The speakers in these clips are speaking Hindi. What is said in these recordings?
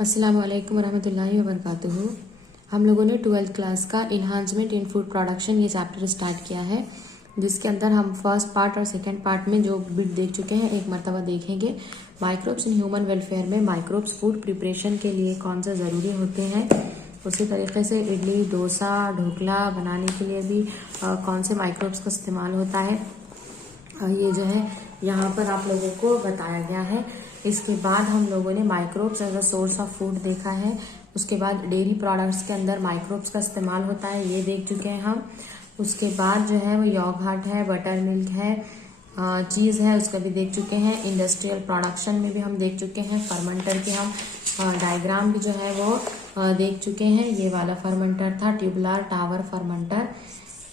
अस्सलाम वालेकुम वरहमतुल्लाहि वबरकातुहू। हम लोगों ने 12th क्लास का इन्हांसमेंट इन फूड प्रोडक्शन ये चैप्टर स्टार्ट किया है, जिसके अंदर हम फर्स्ट पार्ट और सेकंड पार्ट में जो बिट देख चुके हैं एक मरतबा देखेंगे। माइक्रोब्स इन ह्यूमन वेलफेयर में माइक्रोब्स फूड प्रिपरेशन के लिए कौन से ज़रूरी होते हैं, उसी तरीके से इडली, डोसा, ढोकला बनाने के लिए भी कौन से माइक्रोब्स का इस्तेमाल होता है, ये जो है यहाँ पर आप लोगों को बताया गया है। इसके बाद हम लोगों ने microbes as a source of food देखा है। उसके बाद डेयरी प्रोडक्ट्स के अंदर माइक्रोब्स का इस्तेमाल होता है, ये देख चुके हैं हम। उसके बाद जो है वो योगर्ट है, बटर मिल्क है, चीज़ है, उसका भी देख चुके हैं। इंडस्ट्रियल प्रोडक्शन में भी हम देख चुके हैं। फर्मेंटर के हम डायग्राम भी जो है वो देख चुके हैं। ये वाला फर्मेंटर था ट्यूबुलर टावर फर्मेंटर।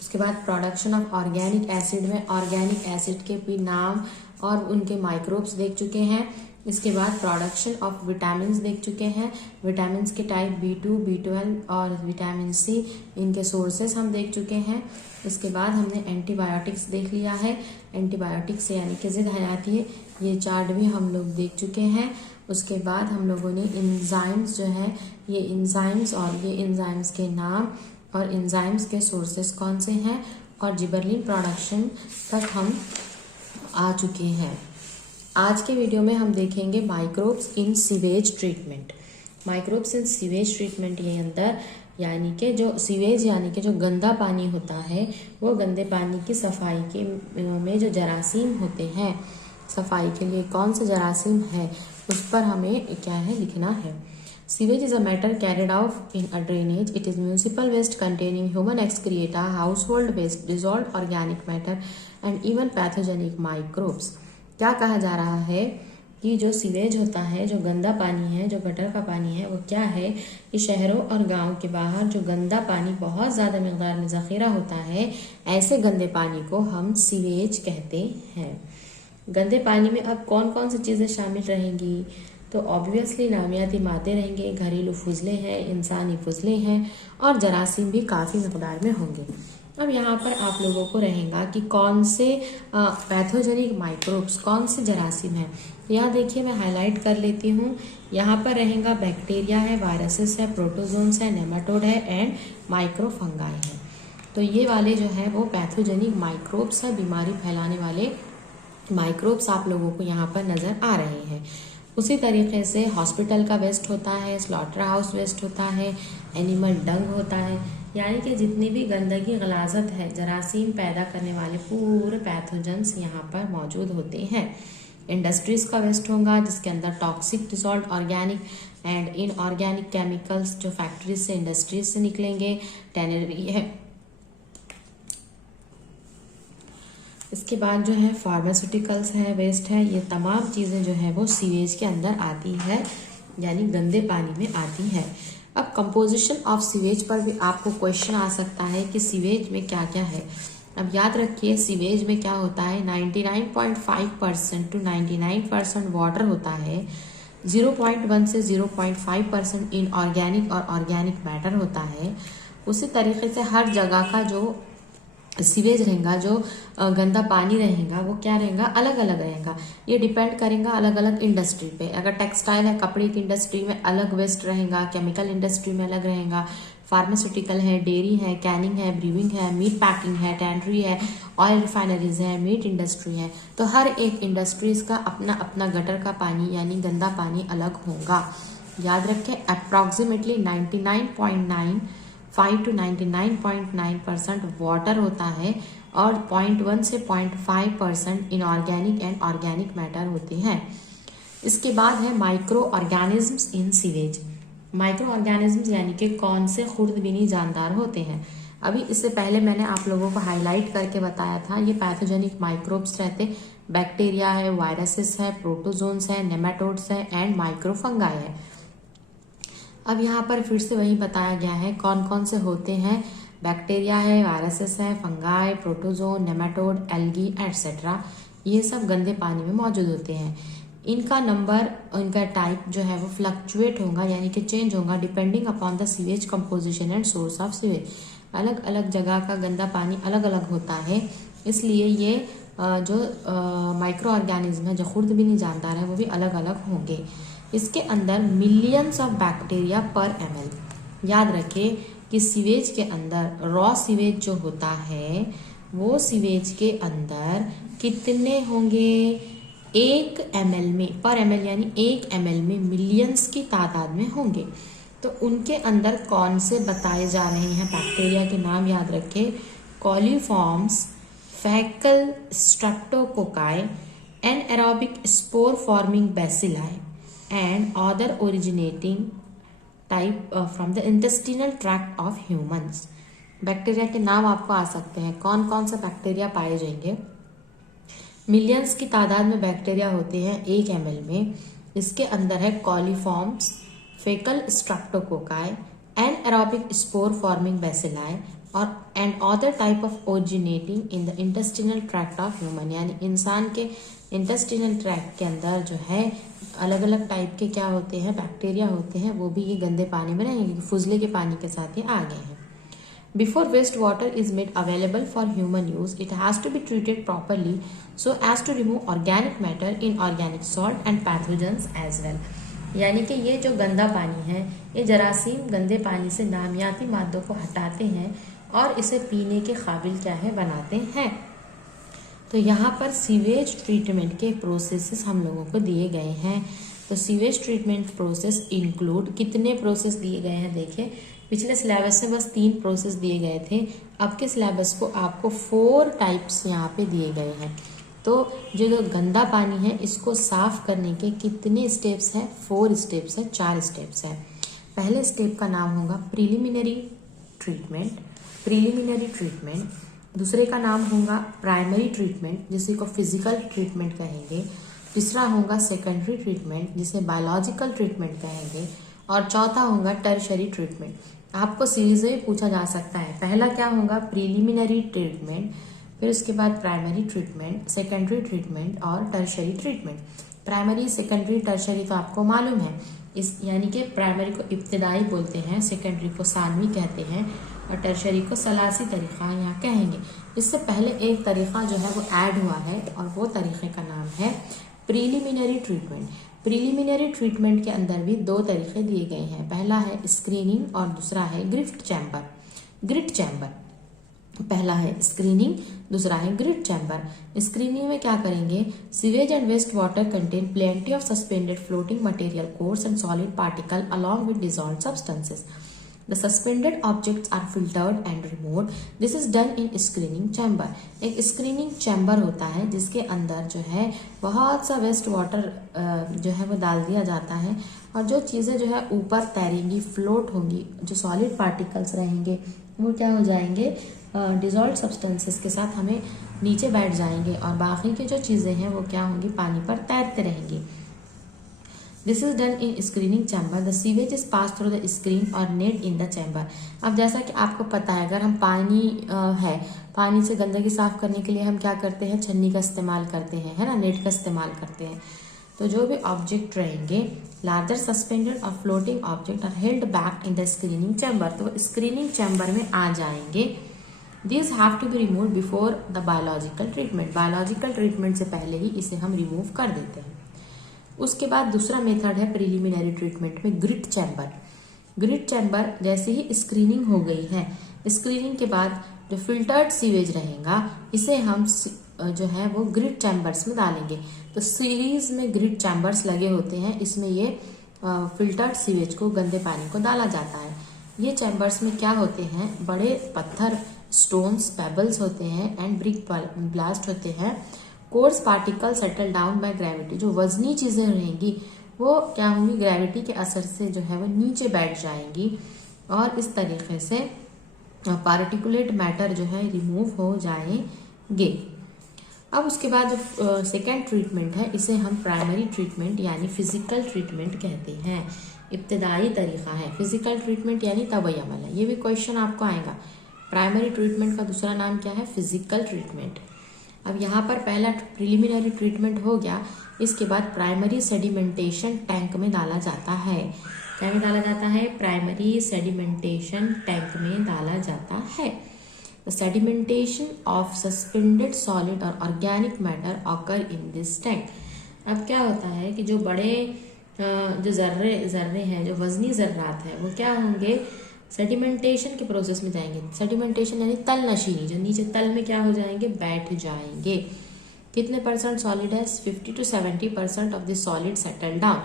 उसके बाद प्रोडक्शन ऑफ ऑर्गेनिक एसिड में ऑर्गेनिक एसिड के भी नाम और उनके माइक्रोब्स देख चुके हैं। इसके बाद प्रोडक्शन ऑफ विटामिन्स देख चुके हैं। विटामिन्स के टाइप B2, B12 और विटामिन सी, इनके सोर्सेस हम देख चुके हैं। इसके बाद हमने एंटीबायोटिक्स देख लिया है। एंटीबायोटिक्स यानी कि ज़िद हयाती है, ये चार्ट भी हम लोग देख चुके हैं। उसके बाद हम लोगों ने इंजाइम्स जो है, ये इंजाइम्स और ये इंजाइम्स के नाम और इंजाइम्स के सोर्सेस कौन से हैं और जिबरलिन प्रोडक्शन तक हम आ चुके हैं। आज के वीडियो में हम देखेंगे microbes in sewage treatment. Microbes in sewage treatment ये अंदर यानी कि जो सीवेज यानी कि जो गंदा पानी होता है, वो गंदे पानी की सफाई के में जो जरासीम होते हैं, सफाई के लिए कौन से जरासीम है उस पर हमें क्या है लिखना है। Sewage is a matter carried out in a drainage. It is municipal waste containing human excreta, household waste, dissolved organic matter and even pathogenic microbes. क्या कहा जा रहा है कि जो सीवेज होता है, जो गंदा पानी है, जो गटर का पानी है, वो क्या है कि शहरों और गांव के बाहर जो गंदा पानी बहुत ज़्यादा मिक़दार में ज़ख़ीरा होता है, ऐसे गंदे पानी को हम सीवेज कहते हैं। गंदे पानी में अब कौन कौन सी चीज़ें शामिल रहेंगी, तो ऑब्वियसली नामियाती मादे रहेंगे, घरेलू फुजले हैं, इंसानी फुजले हैं और जरासीम भी काफ़ी मकदार में होंगे। अब यहाँ पर आप लोगों को रहेगा कि कौन से पैथोजेनिक माइक्रोब्स, कौन से जरासीम हैं। यहाँ देखिए मैं हाईलाइट कर लेती हूँ। यहाँ पर रहेगा बैक्टीरिया है, वायरसेस है, प्रोटोजोन्स है, नेमाटोड है एंड माइक्रोफंगाई है। तो ये वाले जो है वो पैथोजेनिक माइक्रोब्स है, बीमारी फैलाने वाले माइक्रोब्स आप लोगों को यहाँ पर नज़र आ रहे हैं। उसी तरीके से हॉस्पिटल का वेस्ट होता है, स्लॉटर हाउस वेस्ट होता है, एनिमल डंग होता है, यानी कि जितनी भी गंदगी गलाजत है, जरासीम पैदा करने वाले पूरे पैथोजेंस यहाँ पर मौजूद होते हैं। इंडस्ट्रीज़ का वेस्ट होगा जिसके अंदर toxic, dissolved organic and inorganic chemicals जो फैक्ट्रीज से, इंडस्ट्रीज से निकलेंगे। टैनरी है। इसके बाद जो है फार्मास्यूटिकल्स है, वेस्ट है, ये तमाम चीज़ें जो है वो सीवेज के अंदर आती है, यानी गंदे पानी में आती है। अब कंपोजिशन ऑफ सीवेज पर भी आपको क्वेश्चन आ सकता है कि सीवेज में क्या क्या है। अब याद रखिए सीवेज में क्या होता है, 99.5% to 99% वाटर होता है, 0.1 से 0.5% इनऑर्गेनिक और ऑर्गेनिक मैटर होता है। उसी तरीके से हर जगह का जो सीवेज रहेगा, जो गंदा पानी रहेगा, वो क्या रहेगा, अलग अलग रहेगा। ये डिपेंड करेगा अलग अलग इंडस्ट्री पे। अगर टेक्सटाइल है, कपड़े की इंडस्ट्री में अलग वेस्ट रहेगा, केमिकल इंडस्ट्री में अलग रहेगा, फार्मास्यूटिकल है, डेयरी है, कैनिंग है, ब्रीविंग है, मीट पैकिंग है, टैंडरी है, ऑयल रिफाइनरीज है, मीट इंडस्ट्री है। तो हर एक इंडस्ट्रीज का अपना अपना गटर का पानी यानी गंदा पानी अलग होगा। याद रखें अप्रॉक्सीमेटली 99.95 to 99.9% वाटर होता है और 0.1 से 0.5% इनऑर्गेनिक एंड ऑर्गेनिक मैटर होते हैं। इसके बाद है micro organisms in sewage. Micro organisms यानी कि कौन से खुर्दबीनी जानदार होते हैं। अभी इससे पहले मैंने आप लोगों को हाईलाइट करके बताया था, ये पैथोजेनिक माइक्रोब्स रहते, बैक्टीरिया है, वायरसेस है, प्रोटोजोन्स है, नेमाटोड्स है एंड माइक्रोफंगाई है। अब यहाँ पर फिर से वही बताया गया है कौन कौन से होते हैं। बैक्टीरिया है, वायरसेस है, fungi, protozoan, nematode, algae etcetera, ये सब गंदे पानी में मौजूद होते हैं। इनका नंबर, इनका टाइप जो है वो फ्लक्चुएट होगा यानी कि चेंज होगा depending upon the sewage composition and source of sewage. अलग अलग जगह का गंदा पानी अलग अलग होता है, इसलिए ये जो माइक्रो ऑर्गेनिज्म है, जो खुर्दबीनी जानदार है, वो भी अलग अलग होंगे। इसके अंदर मिलियंस ऑफ बैक्टीरिया पर ml। याद रखें कि सीवेज के अंदर रॉ सीवेज जो होता है वो सीवेज के अंदर कितने होंगे, 1 ml में, पर ml यानी 1 ml में मिलियंस की तादाद में होंगे। तो उनके अंदर कौन से बताए जा रहे हैं बैक्टीरिया के नाम याद रखें, coliforms, faecal streptococci, anaerobic spore forming bacilli and other originating type from the intestinal tract of humans। Bacteria के नाम आपको आ सकते हैं, कौन कौन सा बैक्टीरिया पाए जाएंगे। मिलियंस की तादाद में बैक्टीरिया होते हैं 1 ml में। इसके अंदर है कॉलीफॉर्म्स, फेकल streptococci, anaerobic spore forming bacilli और and other type of originating in the intestinal tract of human. यानी इंसान के इंटेस्टिनल ट्रैक्ट के अंदर जो है अलग अलग टाइप के क्या होते हैं, बैक्टीरिया होते हैं, वो भी ये गंदे पानी में रहेंगे क्योंकि फुजले के पानी के साथ ये आ गए हैं। Before waste water is made available for human use, it has to be treated properly so as to remove organic matter, inorganic salt and pathogens as well. यानी कि ये जो गंदा पानी है ये जरासीम गंदे पानी से नामियाती मादों को हटाते हैं और इसे पीने के काबिल क्या है बनाते हैं। तो यहाँ पर सीवेज ट्रीटमेंट के प्रोसेसेस हम लोगों को दिए गए हैं। तो सीवेज ट्रीटमेंट प्रोसेस इंक्लूड, कितने प्रोसेस दिए गए हैं देखिए, पिछले सिलेबस में बस 3 प्रोसेस दिए गए थे, अब के सिलेबस को आपको 4 टाइप्स यहाँ पे दिए गए हैं। तो जो गंदा पानी है इसको साफ करने के कितने स्टेप्स हैं, 4 स्टेप्स हैं, 4 स्टेप्स हैं। पहले स्टेप का नाम होगा प्रिलिमिनरी ट्रीटमेंट, दूसरे का नाम होगा प्राइमरी ट्रीटमेंट जिसे को फिजिकल ट्रीटमेंट कहेंगे, तीसरा होगा सेकेंडरी ट्रीटमेंट जिसे बायोलॉजिकल ट्रीटमेंट कहेंगे और चौथा होगा टर्शरी ट्रीटमेंट। आपको सीरीज में पूछा जा सकता है, पहला क्या होगा प्रिलिमिनरी ट्रीटमेंट, फिर उसके बाद प्राइमरी ट्रीटमेंट, सेकेंडरी ट्रीटमेंट और tertiary treatment. Primary, secondary, tertiary तो आपको मालूम है, इस यानी कि प्राइमरी को इब्तिदाई बोलते हैं, सेकेंडरी को सानवी कहते हैं और टर्शरी को सलासी तरीक़ा यहाँ कहेंगे। इससे पहले एक तरीक़ा जो है वो ऐड हुआ है और वो तरीक़े का नाम है प्रिलिमिनरी ट्रीटमेंट। प्रिलिमिनरी ट्रीटमेंट के अंदर भी 2 तरीक़े दिए गए हैं, पहला है स्क्रीनिंग और दूसरा है ग्रिट चैम्बर। पहला है स्क्रीनिंग, दूसरा है ग्रिट चैम्बर। स्क्रीनिंग में क्या करेंगे, sewage and waste water contain plenty of suspended floating material, coarse and solid particle along with dissolved substances. The suspended objects are filtered and removed. This is done in screening chamber। एक स्क्रीनिंग चैम्बर होता है जिसके अंदर जो है बहुत सा वेस्ट वाटर जो है वो डाल दिया जाता है और जो चीज़ें जो है ऊपर तैरेंगी, फ्लोट होंगी, जो सॉलिड पार्टिकल्स रहेंगे वो क्या हो जाएंगे, डिजॉल्व सब्सटेंसेस के साथ हमें नीचे बैठ जाएंगे और बाकी की जो चीज़ें हैं वो क्या होंगी, पानी पर तैरते रहेंगी। This is done in screening chamber. The sewage is pass through the screen और नेट इन द चैम्बर। अब जैसा कि आपको पता है, अगर हम पानी से गंदगी साफ करने के लिए हम क्या करते हैं, छन्नी का इस्तेमाल करते हैं, है ना, नेट का इस्तेमाल करते हैं। तो जो भी ऑब्जेक्ट रहेंगे, लार्जर सस्पेंडेड और floating object are held back in the screening chamber, तो वो स्क्रीनिंग चैम्बर में आ जाएंगे। This have to be remove before the biological treatment. Biological treatment से पहले ही इसे हम रिमूव कर देते हैं। उसके बाद दूसरा मेथड है प्रिलिमिनरी ट्रीटमेंट में ग्रिट चैम्बर। जैसे ही स्क्रीनिंग हो गई है, स्क्रीनिंग के बाद जो फिल्टर्ड सीवेज रहेगा इसे हम जो है वो ग्रिट चैम्बर्स में डालेंगे। तो सीरीज में ग्रिट चैम्बर्स लगे होते हैं, इसमें ये फिल्टर्ड सीवेज को, गंदे पानी को डाला जाता है। ये चैम्बर्स में क्या होते हैं, बड़े पत्थर, स्टोन्स, पेबल्स होते हैं एंड ब्रिक ब्लास्ट होते हैं। Coarse particle settle down by gravity, जो वजनी चीजें रहेंगी वो क्या होंगी, ग्रेविटी के असर से जो है वो नीचे बैठ जाएंगी और इस तरीके से पार्टिकुलेट मैटर जो है रिमूव हो जाएंगे। अब उसके बाद जो सेकेंड ट्रीटमेंट है इसे हम प्राइमरी ट्रीटमेंट यानी फिजिकल ट्रीटमेंट कहते हैं। इब्तिदाई तरीका है फिजिकल ट्रीटमेंट यानी तबई अमल है, ये भी क्वेश्चन आपको आएगा। प्राइमरी ट्रीटमेंट का दूसरा नाम क्या है, फिजिकल ट्रीटमेंट। अब यहाँ पर पहला प्रिलिमिनरी ट्रीटमेंट हो गया, इसके बाद प्राइमरी सेडिमेंटेशन टैंक में डाला जाता है। क्या में डाला जाता है, प्राइमरी सेडिमेंटेशन टैंक में डाला जाता है। The sedimentation of suspended solid or organic matter occur in this tank। अब क्या होता है कि जो बड़े जो जर्रे हैं, जो वजनी जर्रात हैं, वो क्या होंगे, सेडिमेंटेशन के प्रोसेस में जाएंगे। सेडिमेंटेशन यानी तल नशीनी, जो नीचे तल में क्या हो जाएंगे, बैठ जाएंगे। कितने परसेंट सॉलिड है, 50 to 70% of the solid settle down.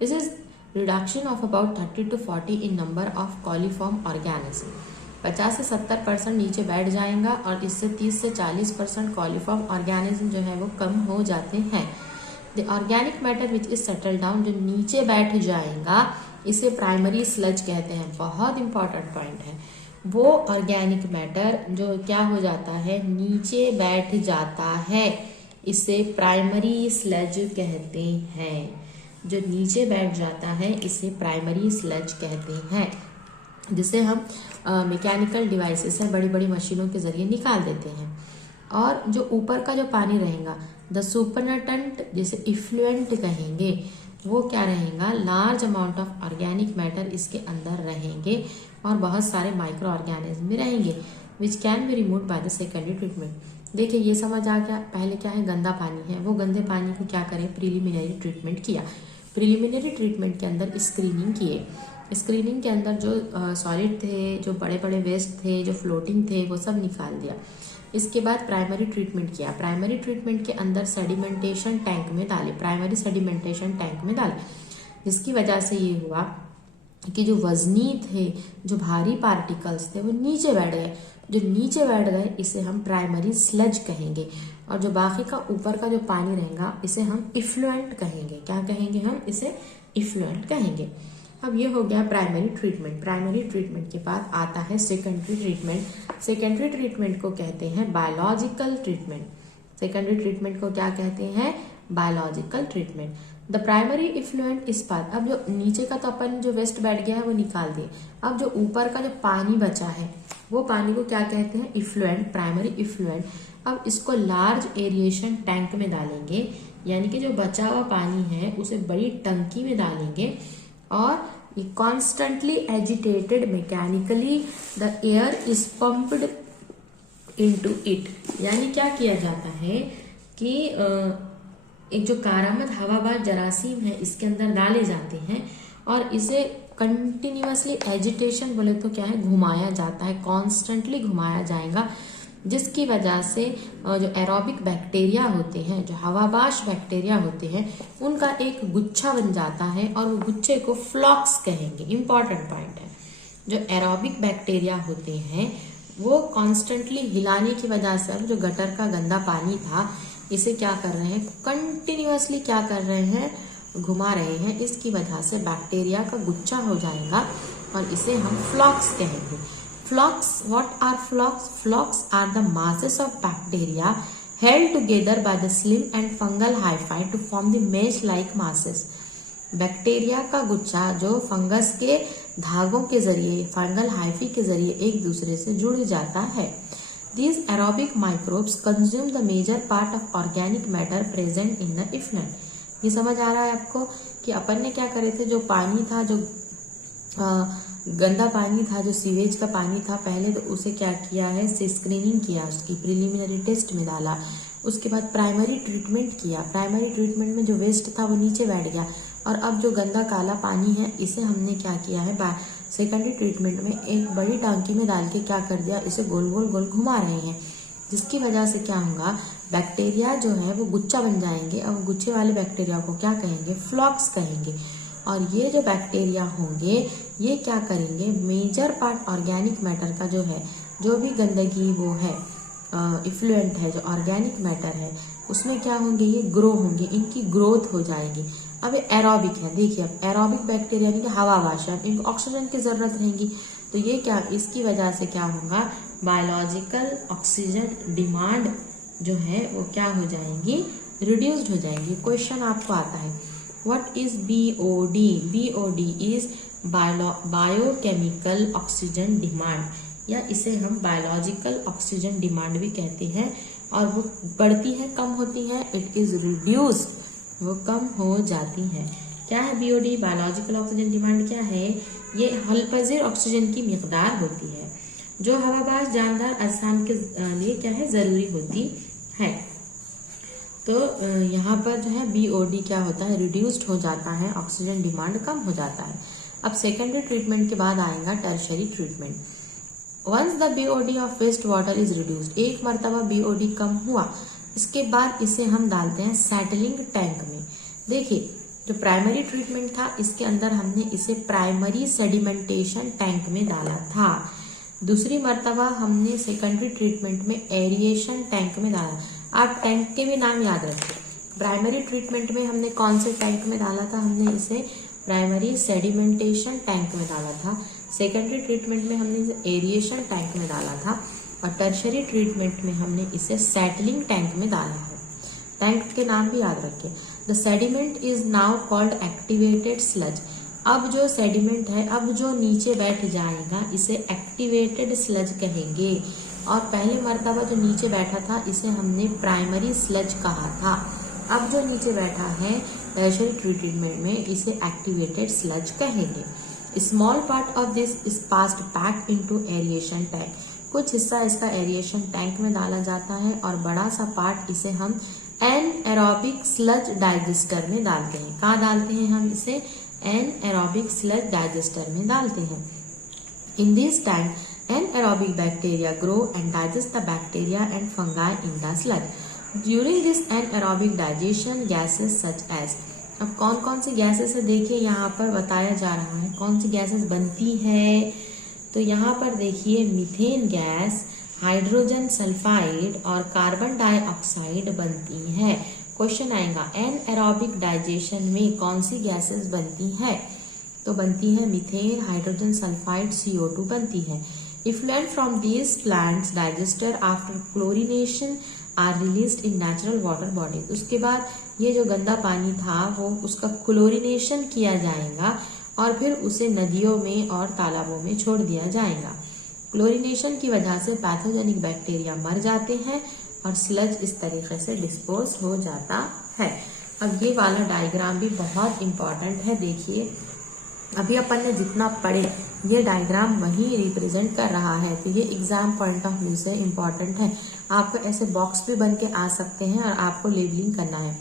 This is reduction of about 30 to 40 in number of coliform organism. 50 से 70% नीचे बैठ जाएगा और इससे 30 से 40% कॉलीफॉर्म ऑर्गेनिज्म जो है वो कम हो जाते हैं। The organic matter which is settle down, जो नीचे बैठ जाएगा, इसे प्राइमरी स्लज कहते हैं। बहुत इंपॉर्टेंट पॉइंट है। वो ऑर्गेनिक मैटर जो क्या हो जाता है, नीचे बैठ जाता है, इसे प्राइमरी स्लज कहते हैं। जो नीचे बैठ जाता है इसे प्राइमरी स्लज कहते हैं, जिसे हम मैकेनिकल डिवाइसेस है, बड़ी बड़ी मशीनों के जरिए निकाल देते हैं। और जो ऊपर का जो पानी रहेगा, द सुपरनेटेंट, जिसे इफ्लुएंट कहेंगे, वो क्या रहेगा, large amount of organic matter इसके अंदर रहेंगे और बहुत सारे माइक्रो ऑर्गेनिज्म भी रहेंगे, which can be remove by the secondary treatment. देखिए ये समझ आ गया। पहले क्या है, गंदा पानी है, वो गंदे पानी को क्या करें, प्रिलिमिनरी ट्रीटमेंट किया। प्रिलिमिनरी ट्रीटमेंट के अंदर स्क्रीनिंग किए। स्क्रीनिंग के अंदर जो सॉलिड थे, जो बड़े बड़े वेस्ट थे, जो फ्लोटिंग थे, वो सब निकाल दिया। इसके बाद प्राइमरी ट्रीटमेंट किया। प्राइमरी ट्रीटमेंट के अंदर सेडिमेंटेशन टैंक में डाले, प्राइमरी सेडिमेंटेशन टैंक में डाले, जिसकी वजह से ये हुआ कि जो वजनी थे, जो भारी पार्टिकल्स थे, वो नीचे बैठ गए। जो नीचे बैठ गए इसे हम प्राइमरी स्लज कहेंगे, और जो बाकी का ऊपर का जो पानी रहेगा इसे हम इफ्लुएंट कहेंगे। क्या कहेंगे हम, इसे इफ्लुएंट कहेंगे। अब ये हो गया प्राइमरी ट्रीटमेंट। प्राइमरी ट्रीटमेंट के बाद आता है सेकेंडरी ट्रीटमेंट। सेकेंडरी ट्रीटमेंट को कहते हैं बायोलॉजिकल ट्रीटमेंट। सेकेंडरी ट्रीटमेंट को क्या कहते हैं, biological treatment. The primary effluent इस पार्ट, अब जो नीचे का तो अपन जो वेस्ट बैठ गया है वो निकाल दिए। अब जो ऊपर का जो पानी बचा है, वो पानी को क्या कहते हैं, इफ्लुएंट, प्राइमरी इफ्लुएंट। अब इसको लार्ज एरिएशन टैंक में डालेंगे, यानी कि जो बचा हुआ पानी है उसे बड़ी टंकी में डालेंगे, और ये constantly agitated mechanically the air is pumped into it. यानी क्या किया जाता है कि एक जो कारामद हवाबाज जरासीम है इसके अंदर डाले जाते हैं, और इसे कंटिन्यूअसली एजिटेशन बोले तो क्या है, घुमाया जाता है, कॉन्स्टेंटली घुमाया जाएगा, जिसकी वजह से जो एरोबिक बैक्टीरिया होते हैं, जो हवाबाश बैक्टीरिया होते हैं, उनका एक गुच्छा बन जाता है, और वो गुच्छे को फ्लॉक्स कहेंगे। इंपॉर्टेंट पॉइंट है। जो एरोबिक बैक्टीरिया होते हैं वो कॉन्स्टेंटली हिलाने की वजह से, अब जो गटर का गंदा पानी था इसे क्या कर रहे हैं, कंटिन्यूअसली क्या कर रहे हैं, घुमा रहे हैं, इसकी वजह से बैक्टीरिया का गुच्छा हो जाएगा, और इसे हम फ्लॉक्स कहेंगे। Flocks, what are flocks? Flocks are the masses of bacteria held together by the slim and fungal hyphae to form the mesh-like masses. Bacteria का गुच्छा जो फंगस के धागों के जरिए, फंगल हाइफी के जरिए एक दूसरे से जुड़ जाता है। These aerobic microbes consume the major part of organic matter present in the effluent. ये समझ आ रहा है आपको कि अपन ने क्या करे थे, जो पानी था, जो गंदा पानी था, जो सीवेज का पानी था, पहले तो उसे क्या किया है, स्क्रीनिंग किया, उसकी प्रिलिमिनरी टेस्ट में डाला। उसके बाद प्राइमरी ट्रीटमेंट किया। प्राइमरी ट्रीटमेंट में जो वेस्ट था वो नीचे बैठ गया, और अब जो गंदा काला पानी है इसे हमने क्या किया है, सेकेंडरी ट्रीटमेंट में एक बड़ी टांकी में डाल के क्या कर दिया, इसे गोल गोल गोल घुमा रहे हैं, जिसकी वजह से क्या होगा, बैक्टीरिया जो है वो गुच्छा बन जाएंगे, और गुच्छे वाले बैक्टीरिया को क्या कहेंगे, फ्लॉक्स कहेंगे। और ये जो बैक्टीरिया होंगे ये क्या करेंगे, मेजर पार्ट ऑर्गेनिक मैटर का जो है, जो भी गंदगी वो है, इफ्लुएंट है, जो ऑर्गेनिक मैटर है, उसमें क्या होंगे, ये ग्रो होंगे, इनकी ग्रोथ हो जाएगी। अब ये एरोबिक है, देखिए अब एरोबिक बैक्टीरिया यानी कि हवाबाश, इनको ऑक्सीजन की जरूरत रहेगी, तो ये क्या, इसकी वजह से क्या होगा, बायोलॉजिकल ऑक्सीजन डिमांड जो है वो क्या हो जाएंगी, रिड्यूस्ड हो जाएंगी। क्वेश्चन आपको आता है, what is BOD? BOD is biochemical oxygen demand, या इसे हम बायोलॉजिकल ऑक्सीजन डिमांड भी कहते हैं, और वो बढ़ती है, कम होती है, इट इज रिड्यूस्ड, वो कम हो जाती है। क्या है BOD? बायोलॉजिकल ऑक्सीजन डिमांड क्या है, ये हलपजीर ऑक्सीजन की मिकदार होती है जो हवाबाज जानदार अजसाम के लिए क्या है, जरूरी होती है। तो यहाँ पर जो है BOD क्या होता है, रिड्यूस्ड हो जाता है, ऑक्सीजन डिमांड कम हो जाता है। अब सेकेंडरी ट्रीटमेंट के बाद आएगा tertiary treatment. Once the BOD of waste water is reduced, एक मरतबा BOD कम हुआ, इसके बाद इसे हम डालते हैं सेटलिंग टैंक में। देखिए जो प्राइमरी ट्रीटमेंट था इसके अंदर हमने इसे प्राइमरी सेडिमेंटेशन टैंक में डाला था। दूसरी मर्तबा हमने सेकेंडरी ट्रीटमेंट में एरिएशन टैंक में डाला। आप टैंक के भी नाम याद रखिए। प्राइमरी ट्रीटमेंट में हमने कौन से टैंक में डाला था, हमने इसे प्राइमरी सेडिमेंटेशन टैंक में डाला था। सेकेंडरी ट्रीटमेंट में हमने इसे एरिएशन टैंक में डाला था और टर्शरी ट्रीटमेंट में हमने इसे सेटलिंग टैंक में डाला है। टैंक के नाम भी याद रखिए। The sediment is now called activated sludge. अब जो सेडिमेंट है, अब जो नीचे बैठ जाएगा इसे एक्टिवेटेड स्लज कहेंगे, और पहले मर्तबा जो नीचे बैठा था इसे हमने प्राइमरी स्लज कहा था। अब जो नीचे बैठा है टर्शरी ट्रीटमेंट में इसे एक्टिवेटेड स्लज कहेंगे। Small part of this is passed back into aeration tank. कुछ हिस्सा इसका एरिएशन टैंक में डाला जाता है और बड़ा सा पार्ट इसे हम एनएरोबिक स्लज डाइजेस्टर में डालते हैं। कहाँ डालते हैं हम इसे? एनएरोबिक स्लज डाइजेस्टर में डालते हैं। In this tank anaerobic bacteria grow and digest the bacteria and fungi in the sludge. During this anaerobic digestion, gases such as, अब कौन कौन सी गैसेस है देखिए यहाँ पर बताया जा रहा है कौन सी गैसेस बनती है। तो यहाँ पर देखिए मीथेन गैस, हाइड्रोजन सल्फाइड और कार्बन डाइऑक्साइड बनती है। क्वेश्चन आएगा एनएरोबिक डाइजेशन में कौन सी गैसेस बनती है? तो बनती है मीथेन, हाइड्रोजन सल्फाइड, CO2 बनती है। Effluent from these plants digester after chlorination are released in natural water bodies. उसके बाद ये जो गंदा पानी था वो उसका क्लोरीनेशन किया जाएगा और फिर उसे नदियों में और तालाबों में छोड़ दिया जाएगा। क्लोरीनेशन की वजह से पैथोजेनिक बैक्टीरिया मर जाते हैं और स्लज इस तरीके से डिस्पोज हो जाता है। अब ये वाला डायग्राम भी बहुत इंपॉर्टेंट है। देखिए अभी अपन ने जितना पढ़े ये डायग्राम वही रिप्रेजेंट कर रहा है, तो ये एग्जाम पॉइंट ऑफ व्यू से इम्पॉर्टेंट है। आपको ऐसे बॉक्स भी बन के आ सकते हैं और आपको लेबलिंग करना है।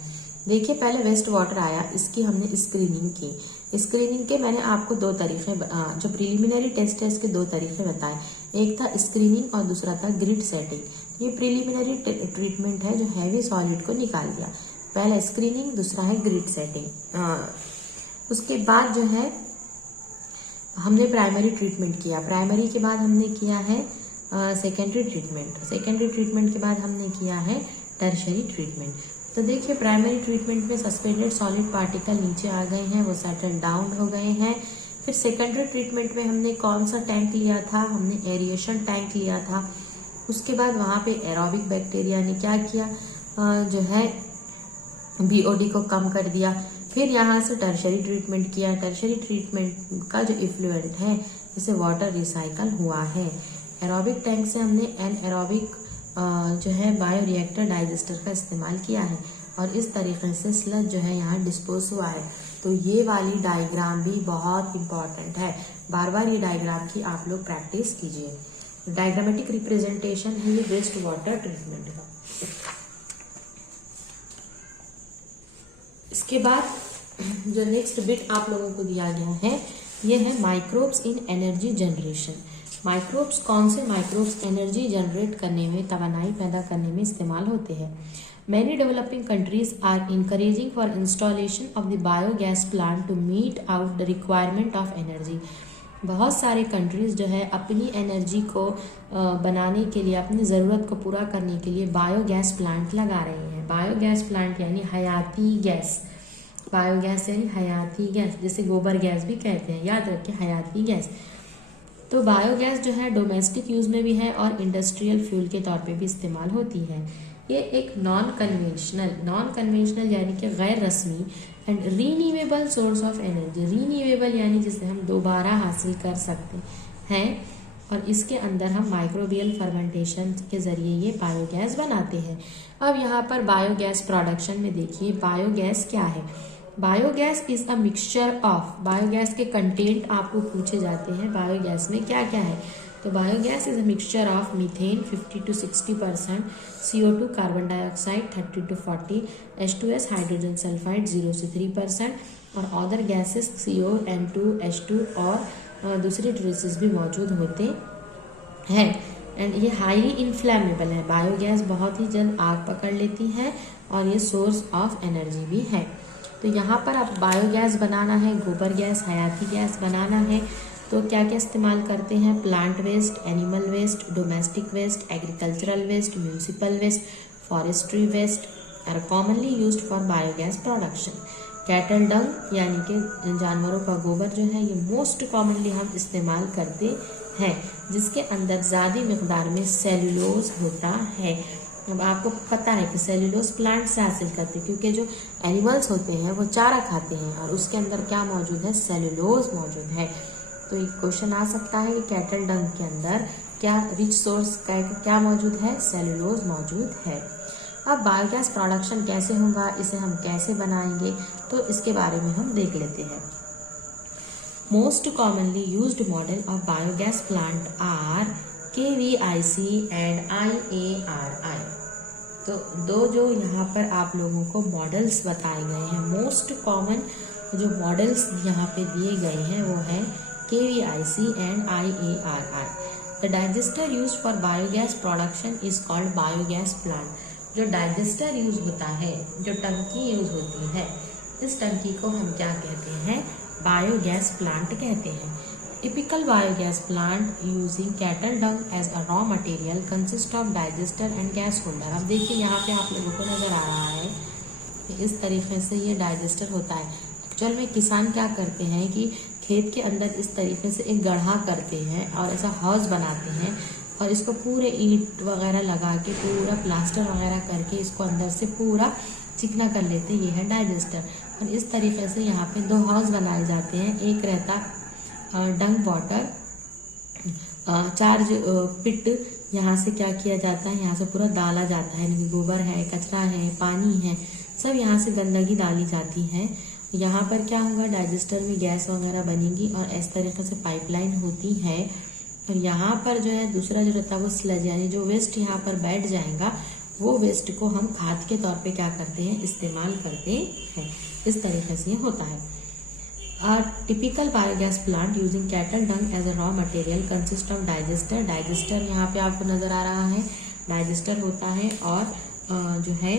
देखिए पहले वेस्ट वाटर आया, इसकी हमने स्क्रीनिंग की। स्क्रीनिंग के मैंने आपको दो तरीके, जो प्रिलिमिनरी टेस्ट है इसके दो तरीके बताए। एक था स्क्रीनिंग और दूसरा था ग्रिड सेटिंग। ये प्रिलिमिनरी ट्रीटमेंट है जो हैवी सॉलिड को निकाल दिया। पहला स्क्रीनिंग, दूसरा है ग्रिड सेटिंग। उसके बाद जो है हमने प्राइमरी ट्रीटमेंट किया। प्राइमरी के बाद हमने किया है सेकेंडरी ट्रीटमेंट। सेकेंडरी ट्रीटमेंट के बाद हमने किया है टर्शरी ट्रीटमेंट। तो देखिए प्राइमरी ट्रीटमेंट में सस्पेंडेड सॉलिड पार्टिकल नीचे आ गए हैं, वो सेटल डाउन हो गए हैं। फिर सेकेंडरी ट्रीटमेंट में हमने कौन सा टैंक लिया था? हमने एरिएशन टैंक लिया था। उसके बाद वहाँ पे एरोबिक बैक्टीरिया ने क्या किया, जो है BOD को कम कर दिया। फिर यहाँ से टर्शरी ट्रीटमेंट किया। टर्शरी ट्रीटमेंट का जो इफ्लुएंट है इसे वाटर रिसाइकल हुआ है। एरोबिक टैंक से हमने एनएरोबिक जो है बायोरिएक्टर डाइजेस्टर का इस्तेमाल किया है और इस तरीके से स्लज जो है यहाँ डिस्पोज हुआ है। तो ये वाली डायग्राम भी बहुत इंपॉर्टेंट है, बार बार ये डायग्राम की आप लोग प्रैक्टिस कीजिए। डायग्रामेटिक रिप्रेजेंटेशन है ये वेस्ट वाटर ट्रीटमेंट का। इसके बाद जो नेक्स्ट बिट आप लोगों को दिया गया है ये है microbes in energy generation. Microbes कौन से माइक्रोब्स एनर्जी जनरेट करने में, तवानाई पैदा करने में इस्तेमाल होते हैं। Many developing countries are encouraging for installation of the biogas plant to meet out the requirement of energy. बहुत सारे कंट्रीज जो है अपनी एनर्जी को बनाने के लिए, अपनी ज़रूरत को पूरा करने के लिए बायोगैस प्लांट लगा रहे हैं। बायोगैस प्लांट यानी हयाती गैस, बायोगैस यानी हयाती गैस, जिसे गोबर गैस भी कहते हैं, याद रखिए हयाती गैस। तो बायोगैस जो है डोमेस्टिक यूज में भी है और इंडस्ट्रियल फ्यूल के तौर पे भी इस्तेमाल होती है। ये एक नॉन कन्वेंशनल यानी कि गैर रस्मी and renewable source of energy. Renewable यानी जिसे हम दोबारा हासिल कर सकते हैं और इसके अंदर हम माइक्रोबियल फर्मेंटेशन के जरिए ये बायोगैस बनाते हैं। अब यहाँ पर बायोगैस प्रोडक्शन में देखिए बायोगैस क्या है। Biogas is a mixture of, biogas के कंटेंट आपको पूछे जाते हैं बायोगैस में क्या क्या है। तो biogas is a mixture of methane 50 to 60%, CO2 carbon dioxide 30 to 40, H2S hydrogen sulphide 0 से 3% और other gases CO, N2, H2 और दूसरे ट्रेसेस भी मौजूद होते हैं। एंड ये हाईली इन्फ्लेमेबल है। बायोगैस बहुत ही जल्द आग पकड़ लेती है और ये सोर्स ऑफ एनर्जी भी है। तो यहाँ पर आप बायोगैस बनाना है, गोबर गैस, हयाती गैस बनाना है तो क्या क्या इस्तेमाल करते हैं? Plant waste, animal waste, domestic waste, agricultural waste, municipal waste, forestry waste are commonly used for biogas production. Cattle dung यानी कि जानवरों का गोबर जो है ये मोस्ट कॉमनली हम इस्तेमाल करते हैं, जिसके अंदर ज़्यादा मिकदार में सेल्यूलोज होता है। अब आपको पता है कि सेल्यूलोज प्लांट से हासिल करते हैं क्योंकि जो एनिमल्स होते हैं वो चारा खाते हैं और उसके अंदर क्या मौजूद है? सेल्यूलोज मौजूद है। तो एक क्वेश्चन आ सकता है कि कैटल डंग के अंदर क्या रिच सोर्स का क्या मौजूद है? सेल्यूलोज मौजूद है। अब बायोगैस प्रोडक्शन कैसे होगा, इसे हम कैसे बनाएंगे, तो इसके बारे में हम देख लेते हैं। Most commonly used model of biogas plant are KVIC and IARI। तो दो जो यहाँ पर आप लोगों को मॉडल्स बताए गए हैं, मोस्ट कॉमन जो मॉडल्स यहाँ पे दिए गए हैं वो है KVIC and IARI। The digester use for biogas production is called biogas plant. जो डाइजेस्टर यूज होता है, जो टंकी यूज होती है, इस टंकी को हम क्या कहते हैं? बायोगैस प्लांट कहते हैं। Typical biogas plant using cattle dung as a raw material consist of digester and gas holder. अब देखिए यहाँ पे आप लोगों को नजर आ रहा है कि इस तरीके से ये डाइजेस्टर होता है। एक्चुअल में किसान क्या करते हैं कि खेत के अंदर इस तरीके से एक गड्ढा करते हैं और ऐसा हाउस बनाते हैं और इसको पूरे ईंट वगैरह लगा के पूरा प्लास्टर वगैरह करके इसको अंदर से पूरा चिकना कर लेते हैं। ये है डाइजेस्टर। और इस तरीके से यहाँ पे दो हाउस बनाए जाते हैं। एक रहता डंग वाटर चार्ज पिट, यहाँ से क्या किया जाता है? यहाँ से पूरा डाला जाता है, यानी गोबर है, कचरा है, पानी है, सब यहाँ से गंदगी डाली जाती है। यहाँ पर क्या होगा? डाइजेस्टर में गैस वगैरह बनेगी और इस तरीके से पाइपलाइन होती है। और यहाँ पर जो है दूसरा जो रहता है वो स्लज, यानी जो वेस्ट यहाँ पर बैठ जाएगा वो वेस्ट को हम खाद के तौर पे क्या करते हैं? इस्तेमाल करते हैं। इस तरीके से होता है। A typical biogas plant using cattle dung as a raw material consist of digester। Digester यहाँ पे आपको नजर आ रहा है, डाइजेस्टर होता है और जो है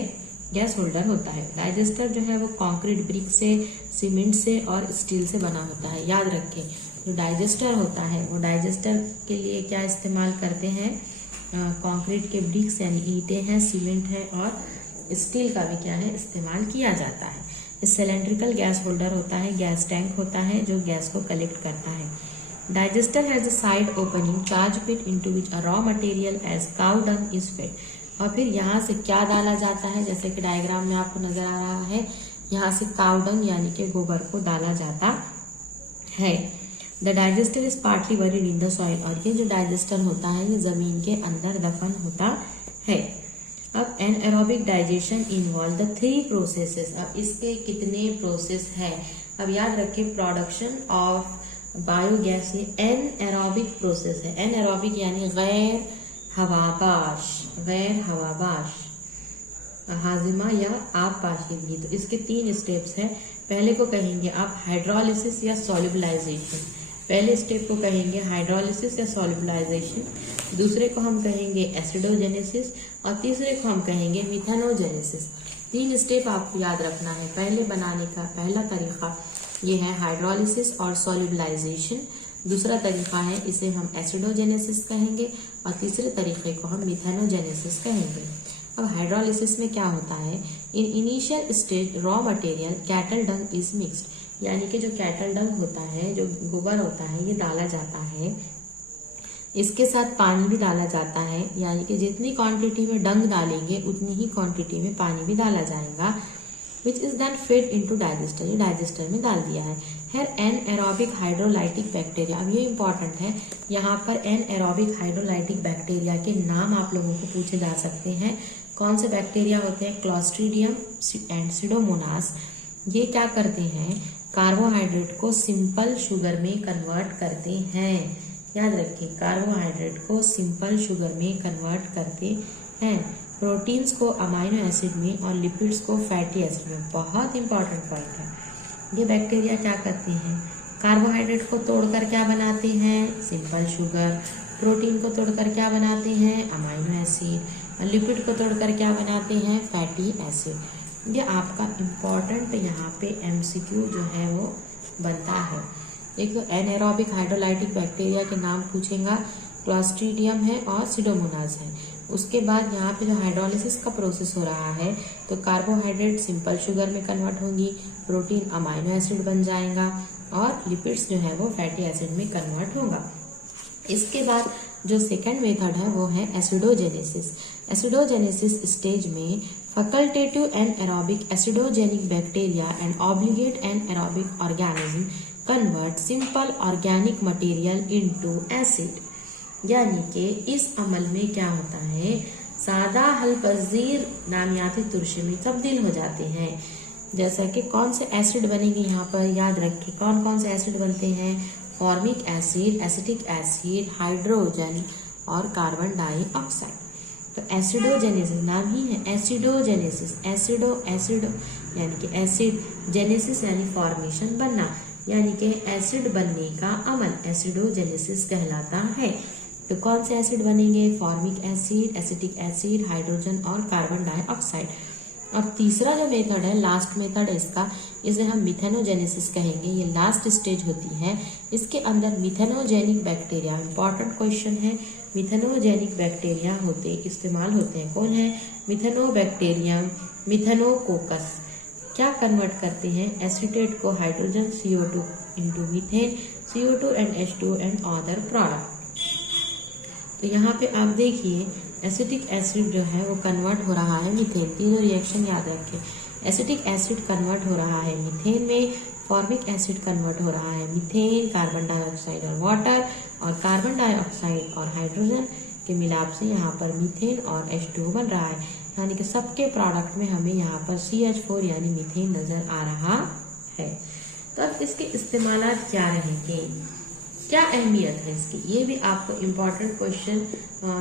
गैस होल्डर होता है। डाइजेस्टर जो है वो कंक्रीट ब्रिक से, सीमेंट से और स्टील से बना होता है। याद रखें, जो डाइजेस्टर होता है वो डाइजेस्टर के लिए क्या इस्तेमाल करते हैं? कंक्रीट के ब्रिक्स यानी ईंटें हैं, सीमेंट है और स्टील का भी क्या है? इस्तेमाल किया जाता है। सिलेंड्रिकल गैस होल्डर होता है, गैस टैंक होता है जो गैस को कलेक्ट करता है। Digester has a side opening charge pit into which a raw material as cow dung is fed. और फिर यहाँ से क्या डाला जाता है? जैसे कि डायग्राम में आपको नजर आ रहा है, यहाँ से काउ डंग यानी कि गोबर को डाला जाता है। The digester is partly buried in the soil. और ये जो डाइजेस्टर होता है ये जमीन के अंदर दफन होता है। अब anaerobic digestion involve the 3 processes. अब इसके कितने प्रोसेस हैं? अब याद रखें, प्रोडक्शन ऑफ बायोगैस ये एनएरोबिक प्रोसेस है। एनएरोबिक यानी गैर हवाबाश, गैर हवाबाश, हाजिमा या आबपाशीदगी। तो इसके 3 स्टेप्स हैं। पहले को कहेंगे आप हाइड्रोलिसिस या सॉल्युबलाइजेशन। पहले स्टेप को कहेंगे हाइड्रोलिसिस या सॉल्युबलाइजेशन, दूसरे को हम कहेंगे एसिडोजेनेसिस और तीसरे को हम कहेंगे मिथेनोजेनेसिस। 3 स्टेप आपको याद रखना है। पहले बनाने का पहला तरीका ये है हाइड्रोलिसिस और सॉल्युबलाइजेशन, दूसरा तरीका है इसे हम एसिडोजेनेसिस कहेंगे और तीसरे तरीके को हम मिथेनोजेनेसिस कहेंगे। अब हाइड्रोलिसिस में क्या होता है? In initial stage raw material cattle Dang is mixed, यानी कि जो कैटल डंग होता है, जो गोबर होता है, ये डाला जाता है। इसके साथ पानी भी डाला जाता है, यानी कि जितनी क्वांटिटी में डंग डालेंगे उतनी ही क्वांटिटी में पानी भी डाला जाएगा। Which is then fed into digester. ये डाइजेस्टर में डाल दिया है। Here anaerobic hydrolytic bacteria. अब ये इंपॉर्टेंट है, यहाँ पर एनएरोबिक हाइड्रोलाइटिक बैक्टीरिया के नाम आप लोगों को पूछे जा सकते हैं। कौन से बैक्टीरिया होते हैं? Clostridium and Pseudomonas. ये क्या करते हैं? कार्बोहाइड्रेट को सिंपल शुगर में कन्वर्ट करते हैं। याद रखिए, कार्बोहाइड्रेट को सिंपल शुगर में कन्वर्ट करते हैं, प्रोटीन्स को अमाइनो एसिड में और लिपिड्स को फैटी एसिड में। बहुत इंपॉर्टेंट पॉइंट है। ये बैक्टीरिया क्या करते हैं, कार्बोहाइड्रेट को तोड़कर क्या बनाते हैं, सिंपल शुगर। प्रोटीन को तोड़कर क्या बनाते हैं, अमाइनो एसिड। और लिपिड को तोड़कर क्या बनाते हैं, फैटी एसिड। ये आपका इम्पॉर्टेंट यहाँ पे एमसीक्यू जो है वो बनता है। एक तो एनारोबिक हाइड्रोलाइटिक बैक्टीरिया के नाम पूछेगा, क्लॉस्ट्रीडियम है और सीडोमोनास है। उसके बाद यहाँ पे जो हाइड्रोलिसिस का प्रोसेस हो रहा है, तो कार्बोहाइड्रेट सिंपल शुगर में कन्वर्ट होंगी, प्रोटीन अमाइनो एसिड बन जाएगा और लिपिड्स जो है वो फैटी एसिड में कन्वर्ट होगा। इसके बाद जो सेकेंड मेथड है वो है एसिडोजेनेसिस। एसिडोजेनेसिस स्टेज में facultative and aerobic acidogenic bacteria and obligate and aerobic organism convert simple organic material into acid. यानी कि इस अमल में क्या होता है, सादा हल पजीर नामियाती तुरशे में तब्दील हो जाते हैं। जैसा कि कौन से एसिड बनेंगे यहाँ पर याद रखिए, कौन कौन से एसिड बनते हैं, formic acid, acetic acid, hydrogen और कार्बन डाइऑक्साइड। तो एसिडोजेनेसिस नाम ही है एसिडोजेनेसिस, एसिडो यानी कि एसिड, जेनेसिस यानी फॉर्मेशन बनना, यानी कि एसिड बनने का अमल एसिडोजेनेसिस कहलाता है। तो कौन से एसिड बनेंगे, formic acid, acetic acid, hydrogen और कार्बन डाइऑक्साइड। और तीसरा जो मेथड है, लास्ट मेथड है इसका, इसे हम मिथेनोजेनेसिस कहेंगे। ये लास्ट स्टेज होती है। इसके अंदर मिथेनोजेनिक बैक्टीरिया, इंपॉर्टेंट क्वेश्चन है, मिथेनोजेनिक बैक्टीरिया इस्तेमाल होते हैं। कौन है, मिथेनोबैक्टीरियम, मिथेनोकोकस। क्या कन्वर्ट करते हैं, एसीटेट को hydrogen CO2 into methane, CO2 and H2 and other product. तो यहाँ पे आप देखिए एसिटिक एसिड जो है वो कन्वर्ट हो रहा है मीथेन। तीनों रिएक्शन याद रखें, एसिटिक एसिड कन्वर्ट हो रहा है मीथेन में, फॉर्मिक एसिड कन्वर्ट हो रहा है मीथेन, कार्बन डाइऑक्साइड और वाटर, और कार्बन डाइऑक्साइड और हाइड्रोजन के मिलाप से यहाँ पर मीथेन और H2 बन रहा है। यानी कि सबके प्रोडक्ट में हमें यहाँ पर CH4 यानी मीथेन नजर आ रहा है। तो अब इसके इस्तेमालात क्या रहेंगे, क्या अहमियत है इसकी, ये भी आपको इम्पोर्टेंट क्वेश्चन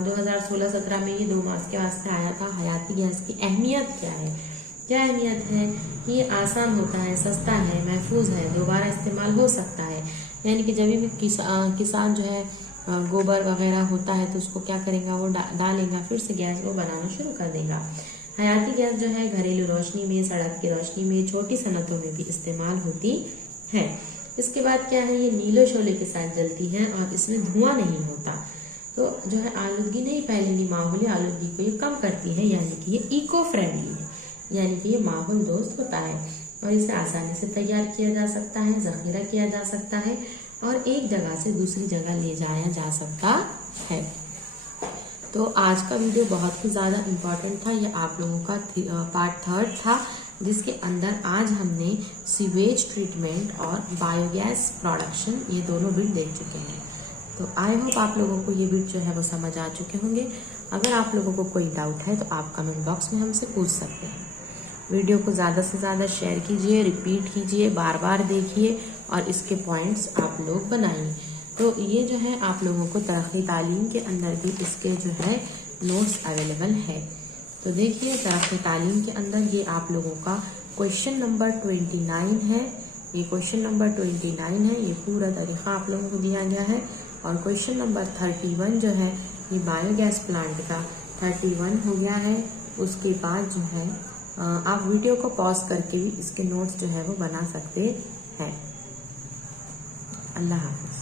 2016-17 में ये 2 मार्क्स के वास्ते आया था। हयाती गैस की अहमियत क्या है, क्या अहमियत है कि ये आसान होता है, सस्ता है, महफूज है, दोबारा इस्तेमाल हो सकता है। यानी कि जब भी किसान जो है गोबर वगैरह होता है तो उसको क्या करेगा, वो डालेगा, फिर से गैस वो बनाना शुरू कर देगा। हयाती गैस जो है घरेलू रोशनी में, सड़क की रोशनी में, छोटी सनतों में भी इस्तेमाल होती है। इसके बाद क्या है, ये नीले शोले के साथ जलती है और इसमें धुआं नहीं होता, तो जो है आलूदगी नहीं फैलेगी, माहौली आलूदगी को ये कम करती है। यानी कि ये इको फ्रेंडली है, यानी कि ये माहौल दोस्त होता है और इसे आसानी से तैयार किया जा सकता है, जखीरा किया जा सकता है और एक जगह से दूसरी जगह ले जाया जा सकता है। तो आज का वीडियो बहुत ही ज़्यादा इम्पोर्टेंट था। ये आप लोगों का पार्ट 3 था, जिसके अंदर आज हमने सीवेज ट्रीटमेंट और बायोगैस प्रोडक्शन ये दोनों बिट देख चुके हैं। तो आई होप आप लोगों को ये बिट जो है वो समझ आ चुके होंगे। अगर आप लोगों को कोई डाउट है तो आप कमेंट बॉक्स में हमसे पूछ सकते हैं। वीडियो को ज़्यादा से ज़्यादा शेयर कीजिए, रिपीट कीजिए, बार बार देखिए और इसके पॉइंट्स आप लोग बनाइए। तो ये जो है आप लोगों को तरक्की तालीम के अंदर भी इसके जो है नोट्स अवेलेबल है। तो देखिए तरक्की तालीम के अंदर ये आप लोगों का क्वेश्चन नंबर 29 है। ये क्वेश्चन नंबर 29 है, ये पूरा तरीका आप लोगों को दिया गया है। और क्वेश्चन नंबर 31 जो है ये बायोगैस प्लांट का 31 हो गया है। उसके बाद जो है आप वीडियो को पॉज करके भी इसके नोट्स जो है वो बना सकते हैं। अल्लाह हाफ़िज़।